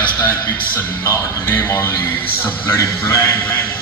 It's not a name only, it's a bloody brand.